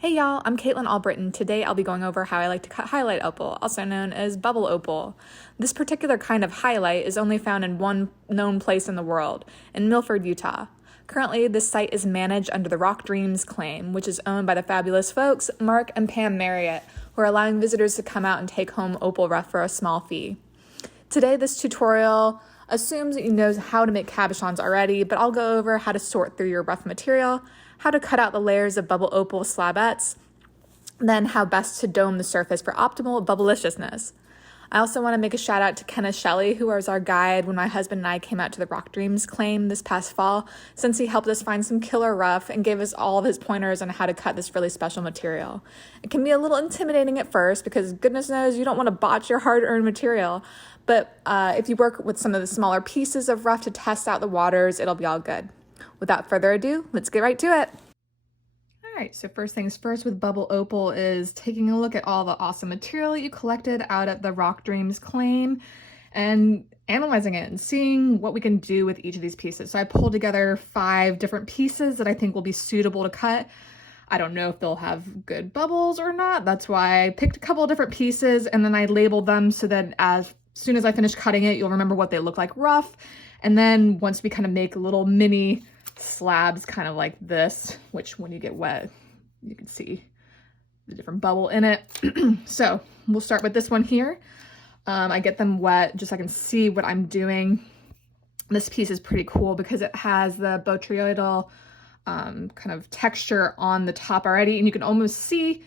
Hey y'all, I'm Caitlin Albritton. Today I'll be going over how I like to cut Hyalite Opal, also known as bubble opal. This particular kind of hyalite is only found in one known place in the world, in Milford, Utah. Currently, this site is managed under the Rock Dreams claim, which is owned by the fabulous folks Mark and Pam Marriott, who are allowing visitors to come out and take home opal rough for a small fee. Today, this tutorial assumes that you know how to make cabochons already, but I'll go over how to sort through your rough material, how to cut out the layers of bubble opal slabettes, then how best to dome the surface for optimal bubbleliciousness. I also want to make a shout out to Kenneth Shelley, who was our guide when my husband and I came out to the Rock Dreams claim this past fall, since he helped us find some killer rough and gave us all of his pointers on how to cut this really special material. It can be a little intimidating at first because goodness knows you don't want to botch your hard-earned material, but if you work with some of the smaller pieces of rough to test out the waters, it'll be all good. Without further ado, let's get right to it. All right, so first things first with bubble opal is taking a look at all the awesome material you collected out at the Rock Dreams claim and analyzing it and seeing what we can do with each of these pieces. So I pulled together 5 different pieces that I think will be suitable to cut. I don't know if they'll have good bubbles or not. That's why I picked a couple of different pieces and then I labeled them so that as soon as I finish cutting it, you'll remember what they look like rough. And then once we kind of make little mini slabs kind of like this, which when you get wet, you can see the different bubble in it. So we'll start with this one here. I get them wet just so I can see what I'm doing. This piece is pretty cool because it has the botryoidal kind of texture on the top already, and you can almost see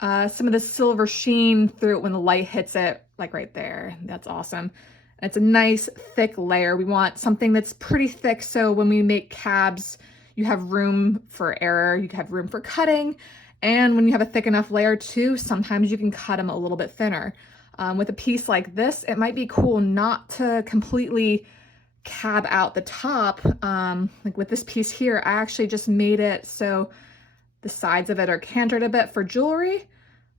some of the silver sheen through it when the light hits it, like right there. That's awesome. It's a nice thick layer. We want something that's pretty thick so when we make cabs, you have room for error, you have room for cutting, and when you have a thick enough layer too, sometimes you can cut them a little bit thinner. With a piece like this, it might be cool not to completely cab out the top. Like with this piece here, I actually just made it so the sides of it are cantered a bit for jewelry,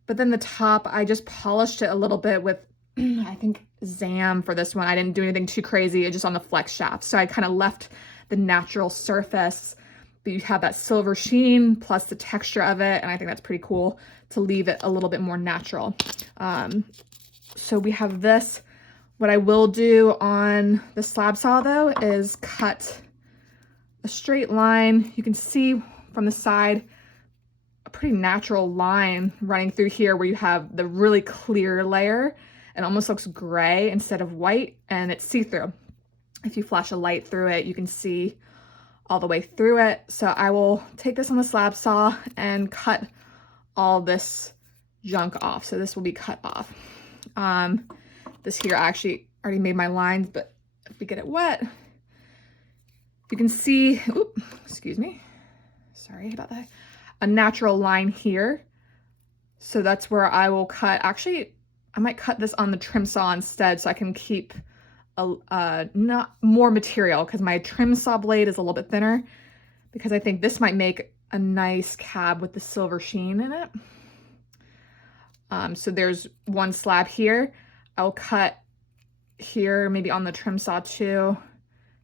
but then the top, I just polished it a little bit with I think Zam for this one. I didn't do anything too crazy, just on the flex shaft. So I kind of left the natural surface, but you have that silver sheen plus the texture of it. And I think that's pretty cool to leave it a little bit more natural. So we have this. What I will do on the slab saw though is cut a straight line. You can see from the side a pretty natural line running through here where you have the really clear layer. It almost looks gray instead of white, and it's see-through. If you flash a light through it, you can see all the way through it. So I will take this on the slab saw and cut all this junk off. So this will be cut off. This here, I actually already made my lines, but if we get it wet, you can see, excuse me, sorry about that, a natural line here. So that's where I will cut. Actually, I might cut this on the trim saw instead so I can keep not more material because my trim saw blade is a little bit thinner, because I think this might make a nice cab with the silver sheen in it. So there's one slab here. I'll cut here, maybe on the trim saw too,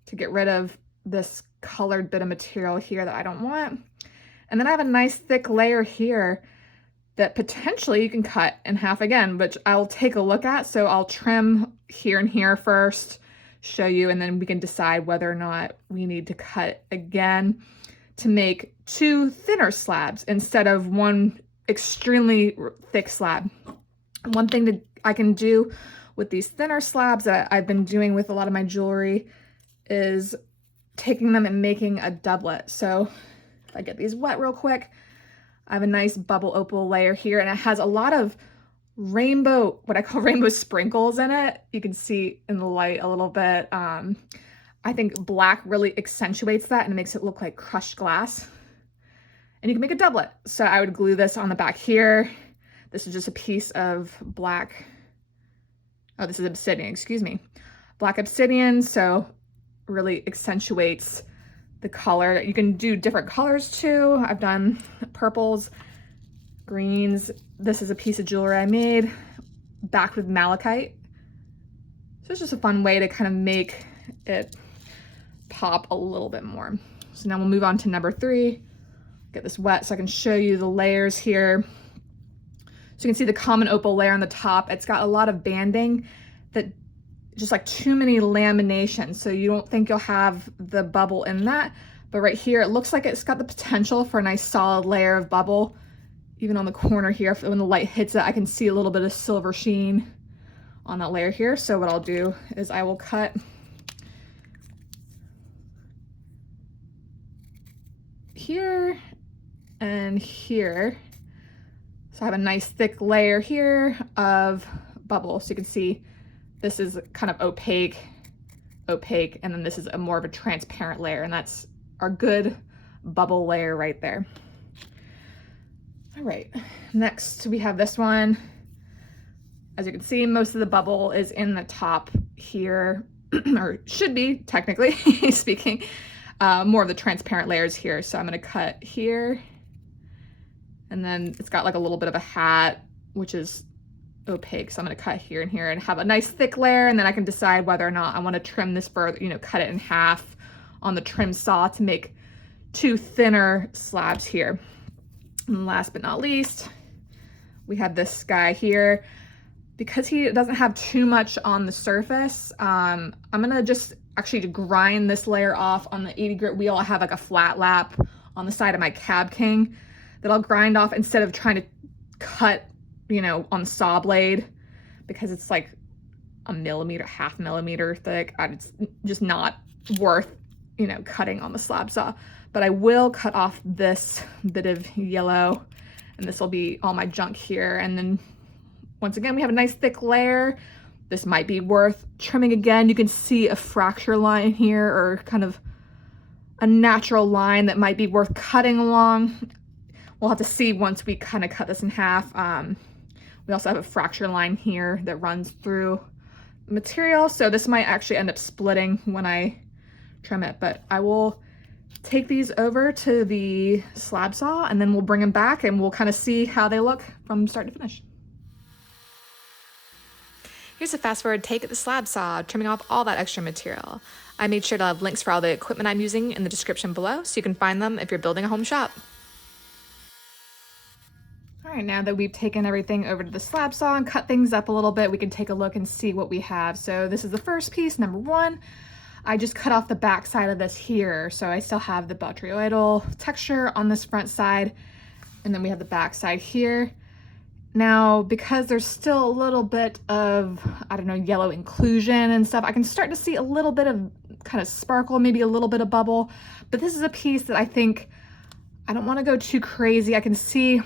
to get rid of this colored bit of material here that I don't want. And then I have a nice thick layer here that potentially you can cut in half again, which I'll take a look at. So I'll trim here and here first, show you, and then we can decide whether or not we need to cut again to make 2 thinner slabs instead of one extremely thick slab. One thing that I can do with these thinner slabs that I've been doing with a lot of my jewelry is taking them and making a doublet. So if I get these wet real quick, I have a nice bubble opal layer here, and it has a lot of rainbow, what I call rainbow sprinkles in it. You can see in the light a little bit. I think black really accentuates that and makes it look like crushed glass. And you can make a doublet. So I would glue this on the back here. This is just a piece of black, oh, this is obsidian, excuse me. Black obsidian, so really accentuates the color. You can do different colors too. I've done purples, greens. This is a piece of jewelry I made backed with malachite. So it's just a fun way to kind of make it pop a little bit more. So now we'll move on to number 3. Get this wet so I can show you the layers here. So you can see the common opal layer on the top. It's got a lot of banding that just like too many laminations. So you don't think you'll have the bubble in that. But right here, it looks like it's got the potential for a nice solid layer of bubble. Even on the corner here, when the light hits it, I can see a little bit of silver sheen on that layer here. So what I'll do is I will cut here and here. So I have a nice thick layer here of bubble. So you can see this is kind of opaque, and then this is more of a transparent layer, and that's our good bubble layer right there. All right, next we have this one. As you can see, most of the bubble is in the top here, or should be, technically speaking. More of the transparent layers here. So I'm gonna cut here, and then it's got like a little bit of a hat, which is opaque. So I'm gonna cut here and here and have a nice thick layer, and then I can decide whether or not I wanna trim this further, you know, cut it in half on the trim saw to make 2 thinner slabs here. And last but not least, we have this guy here. Because he doesn't have too much on the surface, I'm gonna just actually grind this layer off on the 80 grit wheel. I have like a flat lap on the side of my Cab King that I'll grind off instead of trying to cut, you know, on the saw blade, because it's like a millimeter, half millimeter thick. It's just not worth, you know, cutting on the slab saw. But I will cut off this bit of yellow, and this will be all my junk here. And then once again, we have a nice thick layer. This might be worth trimming again. You can see a fracture line here, or kind of a natural line that might be worth cutting along. We'll have to see once we kind of cut this in half. We also have a fracture line here that runs through the material. So this might actually end up splitting when I trim it, but I will take these over to the slab saw, and then we'll bring them back and we'll kind of see how they look from start to finish. Here's a fast forward take at the slab saw, trimming off all that extra material. I made sure to have links for all the equipment I'm using in the description below, so you can find them if you're building a home shop. All right, now that we've taken everything over to the slab saw and cut things up a little bit, we can take a look and see what we have. So this is the first piece, number 1. I just cut off the back side of this here, so I still have the botryoidal texture on this front side, and then we have the back side here. Now, because there's still a little bit of, I don't know, yellow inclusion and stuff, I can start to see a little bit of kind of sparkle, maybe a little bit of bubble, but this is a piece that I think I don't want to go too crazy. I can see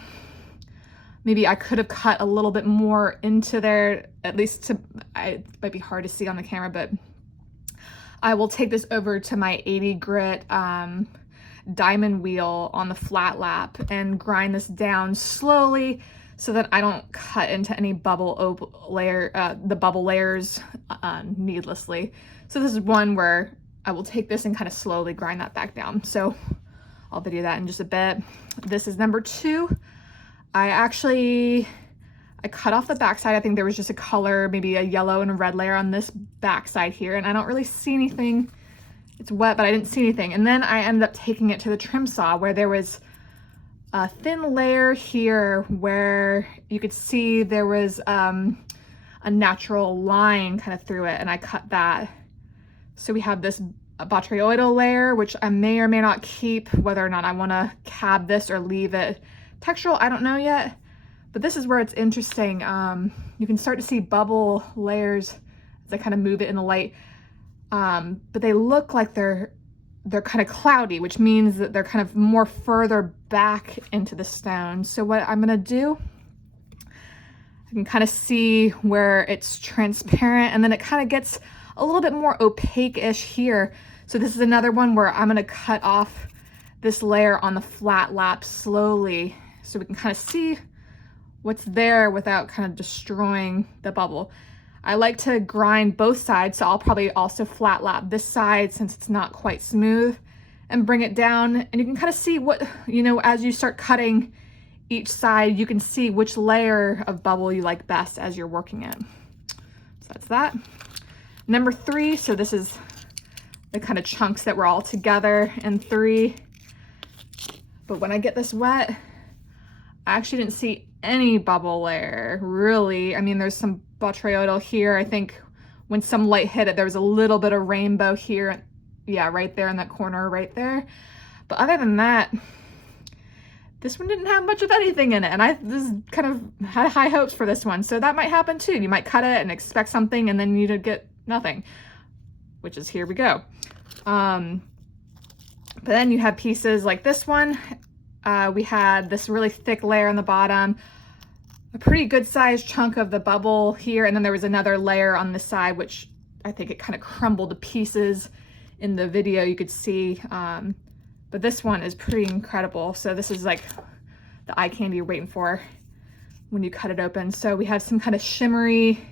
maybe I could have cut a little bit more into there, at least to, it might be hard to see on the camera, but I will take this over to my 80 grit diamond wheel on the flat lap and grind this down slowly so that I don't cut into any bubble layer, the bubble layers needlessly. So this is one where I will take this and kind of slowly grind that back down. So I'll video that in just a bit. This is number 2. I cut off the backside. I think there was just a color, maybe a yellow and a red layer on this backside here, and I don't really see anything. It's wet, but I didn't see anything. And then I ended up taking it to the trim saw where there was a thin layer here where you could see there was a natural line kind of through it, and I cut that. So we have this botryoidal layer, which I may or may not keep, whether or not I want to cab this or leave it textural, I don't know yet. But this is where it's interesting. You can start to see bubble layers as I kind of move it in the light. But they look like they're kind of cloudy, which means that they're kind of more further back into the stone. So what I'm gonna do, I can kind of see where it's transparent, and then it kind of gets a little bit more opaque-ish here. So this is another one where I'm gonna cut off this layer on the flat lap slowly so we can kind of see what's there without kind of destroying the bubble. I like to grind both sides, so I'll probably also flat lap this side since it's not quite smooth and bring it down. And you can kind of see what, you know, as you start cutting each side, you can see which layer of bubble you like best as you're working it. So that's that. Number 3, so this is the kind of chunks that were all together in 3. But when I get this wet, I actually didn't see any bubble layer, really. I mean, there's some botryoidal here. I think when some light hit it, there was a little bit of rainbow here. Yeah, right there in that corner right there. But other than that, this one didn't have much of anything in it. And I kind of had high hopes for this one. So that might happen too. You might cut it and expect something and then you get nothing, which is here we go. But then you have pieces like this one. We had this really thick layer on the bottom, a pretty good sized chunk of the bubble here, and then there was another layer on the side, which I think it kind of crumbled to pieces in the video, you could see. But this one is pretty incredible. So this is like the eye candy you're waiting for when you cut it open. So we have some kind of shimmery,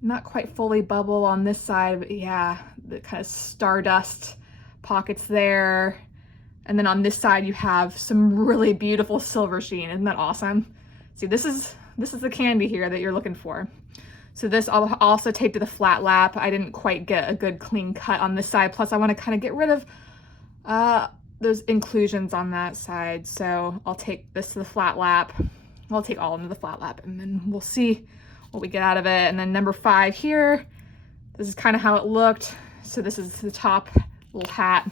not quite fully bubble on this side, but yeah, the kind of stardust pockets there. And then on this side, you have some really beautiful silver sheen. Isn't that awesome? See, this is the candy here that you're looking for. So this I'll also tape to the flat lap. I didn't quite get a good clean cut on this side. Plus I want to kind of get rid of those inclusions on that side. So I'll take this to the flat lap. I'll take all into the flat lap and then we'll see what we get out of it. And then number 5 here, this is kind of how it looked. So this is the top little hat.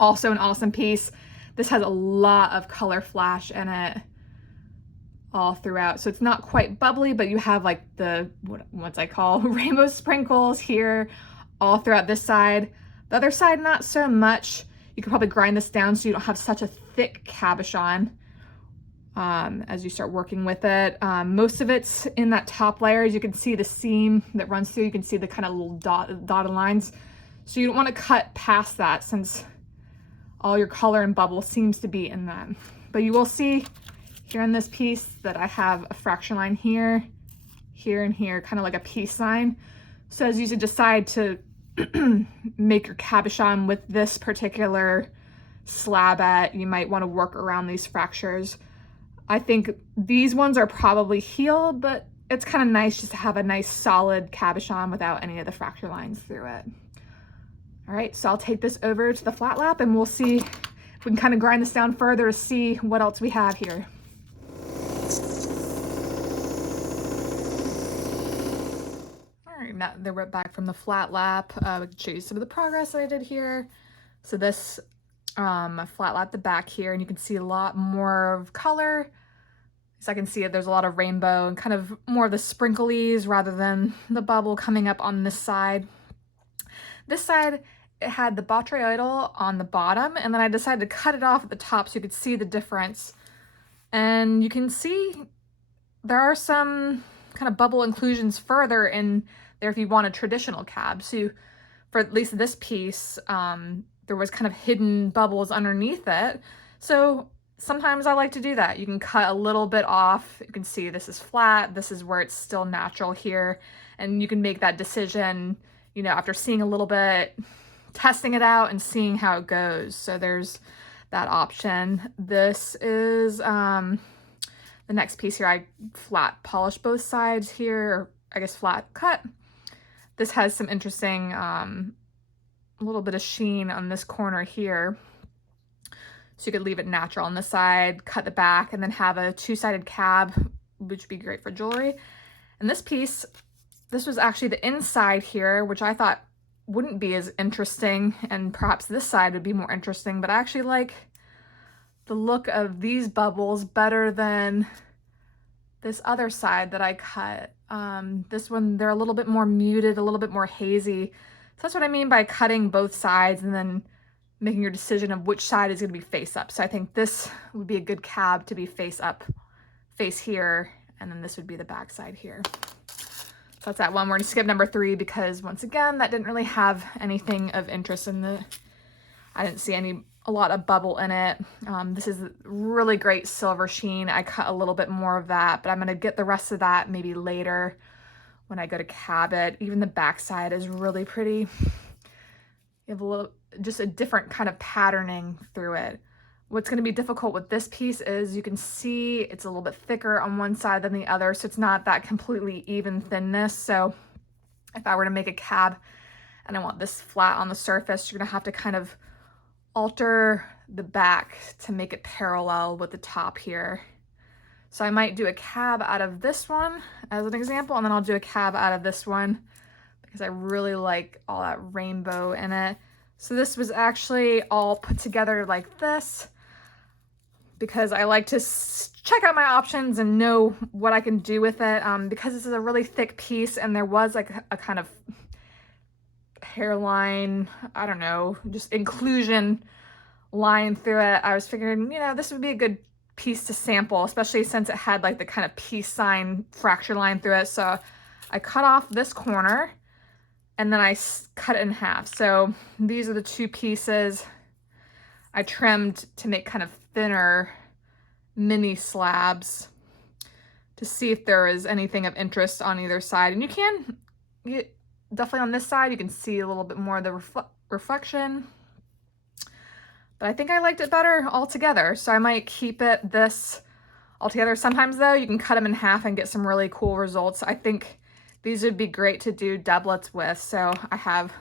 Also an awesome piece. This has a lot of color flash in it all throughout. So it's not quite bubbly, but you have like the, what's I call rainbow sprinkles here all throughout this side. The other side, not so much. You could probably grind this down so you don't have such a thick cabochon as you start working with it. Most of it's in that top layer. As you can see the seam that runs through, you can see the kind of little dotted lines. So you don't want to cut past that since all your color and bubble seems to be in that. But you will see here in this piece that I have a fraction line here, here, and here, kind of like a peace sign. So as you decide to make your cabochon with this particular slabette, you might want to work around these fractures. I think these ones are probably healed, but it's kind of nice just to have a nice solid cabochon without any of the fracture lines through it. All right, so I'll take this over to the flat lap and we'll see if we can kind of grind this down further to see what else we have here. All right, now that we're back from the flat lap, we can show you some of the progress that I did here. So this, I flat lap the back here and you can see a lot more of color. So I can see it, there's a lot of rainbow and kind of more of the sprinklies rather than the bubble coming up on this side. This side, it had the botryoidal on the bottom, and then I decided to cut it off at the top so you could see the difference. And you can see there are some kind of bubble inclusions further in there if you want a traditional cab. So for at least this piece, there was kind of hidden bubbles underneath it. So sometimes I like to do that. You can cut a little bit off. You can see this is flat. This is where it's still natural here. And you can make that decision, you know, after seeing a little bit, testing it out and seeing how it goes. So there's that option. This is the next piece here. I flat polished both sides here, or I guess flat cut. This has some interesting, a little bit of sheen on this corner here. So you could leave it natural on the side, cut the back, and then have a two-sided cab, which would be great for jewelry. And this piece, this was actually the inside here, which I thought wouldn't be as interesting, and perhaps this side would be more interesting, but I actually like the look of these bubbles better than this other side that I cut. This one, they're a little bit more muted, a little bit more hazy. So that's what I mean by cutting both sides and then making your decision of which side is going to be face up. So I think this would be a good cab to be face up, face here, and then this would be the back side here. So that's that one. We're going to skip number 3 because once again, that didn't really have anything of interest in the, I didn't see a lot of bubble in it. This is really great silver sheen. I cut a little bit more of that, but I'm going to get the rest of that maybe later when I go to cab it. Even the back side is really pretty. You have a little, just a different kind of patterning through it. What's going to be difficult with this piece is you can see it's a little bit thicker on one side than the other, so it's not that completely even thinness. So if I were to make a cab and I want this flat on the surface, you're going to have to kind of alter the back to make it parallel with the top here. So I might do a cab out of this one as an example, and then I'll do a cab out of this one because I really like all that rainbow in it. So this was actually all put together like this because I like to check out my options and know what I can do with it, because this is a really thick piece and there was like a kind of hairline, I don't know, just inclusion line through it. I was figuring, you know, this would be a good piece to sample, especially since it had like the kind of peace sign fracture line through it. So I cut off this corner and then I cut it in half. So these are the two pieces I trimmed to make kind of thinner mini slabs to see if there is anything of interest on either side. And you can get, definitely on this side, you can see a little bit more of the reflection. But I think I liked it better altogether, so I might keep it this altogether. Sometimes though, you can cut them in half and get some really cool results. I think these would be great to do doublets with. So I have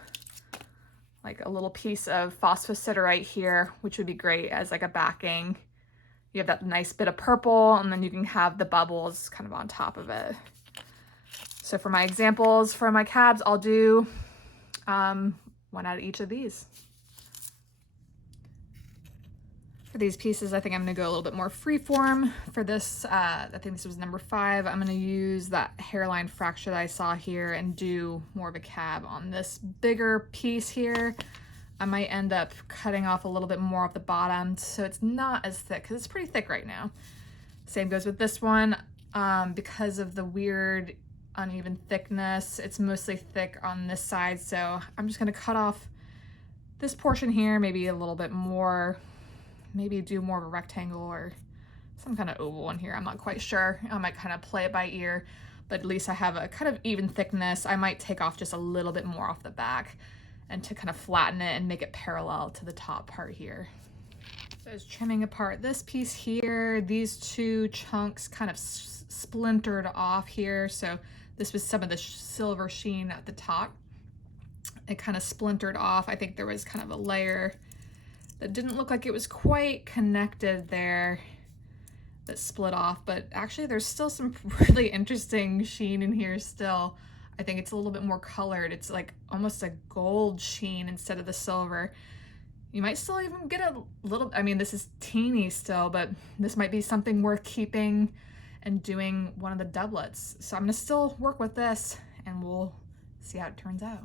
like a little piece of phosphosiderite here, which would be great as like a backing. You have that nice bit of purple, and then you can have the bubbles kind of on top of it. So for my examples, for my cabs, I'll do one out of each of these. For these pieces, I think I'm gonna go a little bit more freeform. For this, I think this was number 5. I'm gonna use that hairline fracture that I saw here and do more of a cab on this bigger piece here. I might end up cutting off a little bit more off the bottom so it's not as thick, because it's pretty thick right now. Same goes with this one. Because of the weird uneven thickness, it's mostly thick on this side, so I'm just gonna cut off this portion here, maybe a little bit more, maybe do more of a rectangle or some kind of oval one here. I'm not quite sure. I might kind of play it by ear, but at least I have a kind of even thickness. I might take off just a little bit more off the back and to kind of flatten it and make it parallel to the top part here. So I was trimming apart this piece here. These two chunks kind of splintered off here. So this was some of the silver sheen at the top. It kind of splintered off. I think there was kind of a layer that didn't look like it was quite connected there that split off, but actually there's still some really interesting sheen in here still. I think it's a little bit more colored. It's like almost a gold sheen instead of the silver. You might still even get a little, I mean, this is teeny still, but this might be something worth keeping and doing one of the doublets. So I'm gonna still work with this and we'll see how it turns out.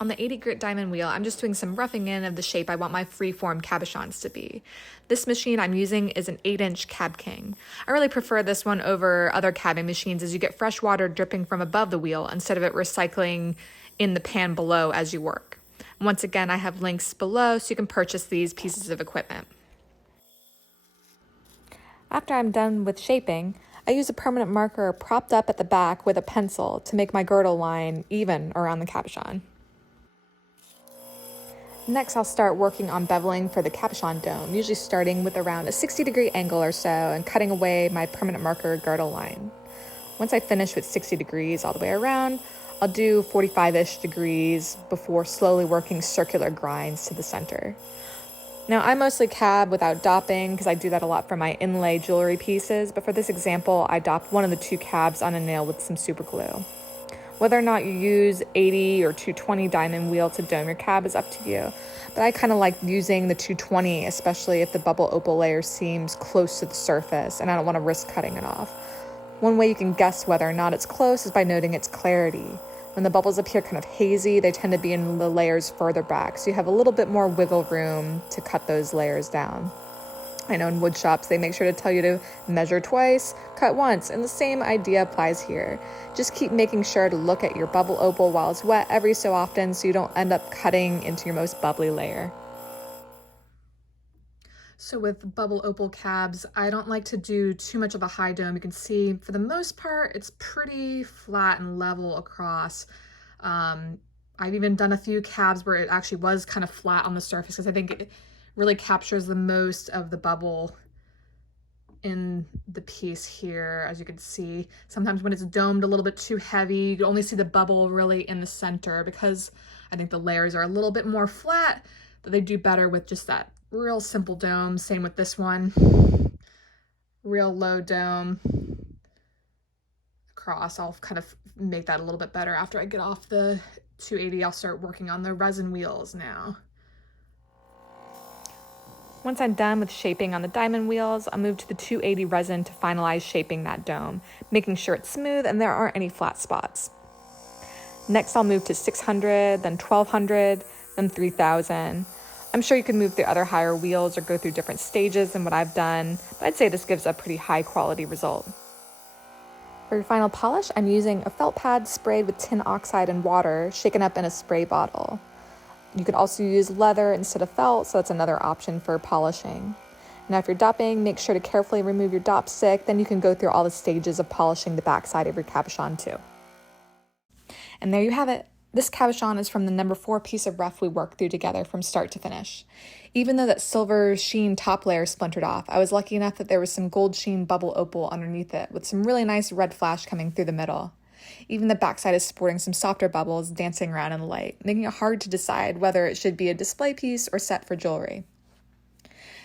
On the 80 grit diamond wheel, I'm just doing some roughing in of the shape I want my freeform cabochons to be. This machine I'm using is an 8-inch Cab King. I really prefer this one over other cabbing machines as you get fresh water dripping from above the wheel instead of it recycling in the pan below as you work. Once again, I have links below so you can purchase these pieces of equipment. After I'm done with shaping, I use a permanent marker propped up at the back with a pencil to make my girdle line even around the cabochon. Next, I'll start working on beveling for the cabochon dome, usually starting with around a 60-degree angle or so and cutting away my permanent marker girdle line. Once I finish with 60 degrees all the way around, I'll do 45-ish degrees before slowly working circular grinds to the center. Now, I mostly cab without dopping because I do that a lot for my inlay jewelry pieces, but for this example, I dopped one of the two cabs on a nail with some super glue. Whether or not you use 80 or 220 diamond wheel to dome your cab is up to you, but I kind of like using the 220, especially if the bubble opal layer seems close to the surface and I don't want to risk cutting it off. One way you can guess whether or not it's close is by noting its clarity. When the bubbles appear kind of hazy, they tend to be in the layers further back, so you have a little bit more wiggle room to cut those layers down. I know in wood shops, they make sure to tell you to measure twice, cut once, and the same idea applies here. Just keep making sure to look at your bubble opal while it's wet every so often so you don't end up cutting into your most bubbly layer. So with bubble opal cabs, I don't like to do too much of a high dome. You can see for the most part, it's pretty flat and level across. I've even done a few cabs where it actually was kind of flat on the surface because I think it really captures the most of the bubble in the piece here. As you can see, sometimes when it's domed a little bit too heavy, you can only see the bubble really in the center because I think the layers are a little bit more flat. that they do better with just that real simple dome. Same with this one. Real low dome across. I'll kind of make that a little bit better after I get off the 280. I'll start working on the resin wheels now. Once I'm done with shaping on the diamond wheels, I'll move to the 280 resin to finalize shaping that dome, making sure it's smooth and there aren't any flat spots. Next, I'll move to 600, then 1200, then 3000. I'm sure you can move through other higher wheels or go through different stages than what I've done, but I'd say this gives a pretty high quality result. For your final polish, I'm using a felt pad sprayed with tin oxide and water, shaken up in a spray bottle. You could also use leather instead of felt, so that's another option for polishing. Now if you're dopping, make sure to carefully remove your dop stick, then you can go through all the stages of polishing the backside of your cabochon too. And there you have it. This cabochon is from the number 4 piece of rough we worked through together from start to finish. Even though that silver sheen top layer splintered off, I was lucky enough that there was some gold sheen bubble opal underneath it with some really nice red flash coming through the middle. Even the backside is sporting some softer bubbles dancing around in the light, making it hard to decide whether it should be a display piece or set for jewelry.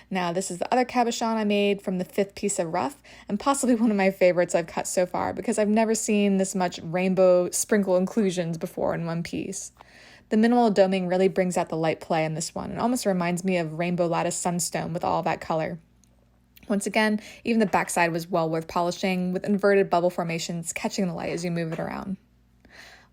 Now, this is the other cabochon I made from the 5th piece of rough, and possibly one of my favorites I've cut so far because I've never seen this much rainbow sprinkle inclusions before in one piece. The minimal doming really brings out the light play in this one. It almost reminds me of rainbow lattice sunstone with all that color. Once again, even the backside was well worth polishing, with inverted bubble formations catching the light as you move it around.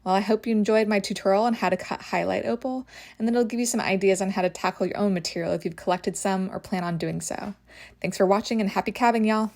Well, I hope you enjoyed my tutorial on how to cut Hyalite Opal, and then it'll give you some ideas on how to tackle your own material if you've collected some or plan on doing so. Thanks for watching and happy cabbing, y'all!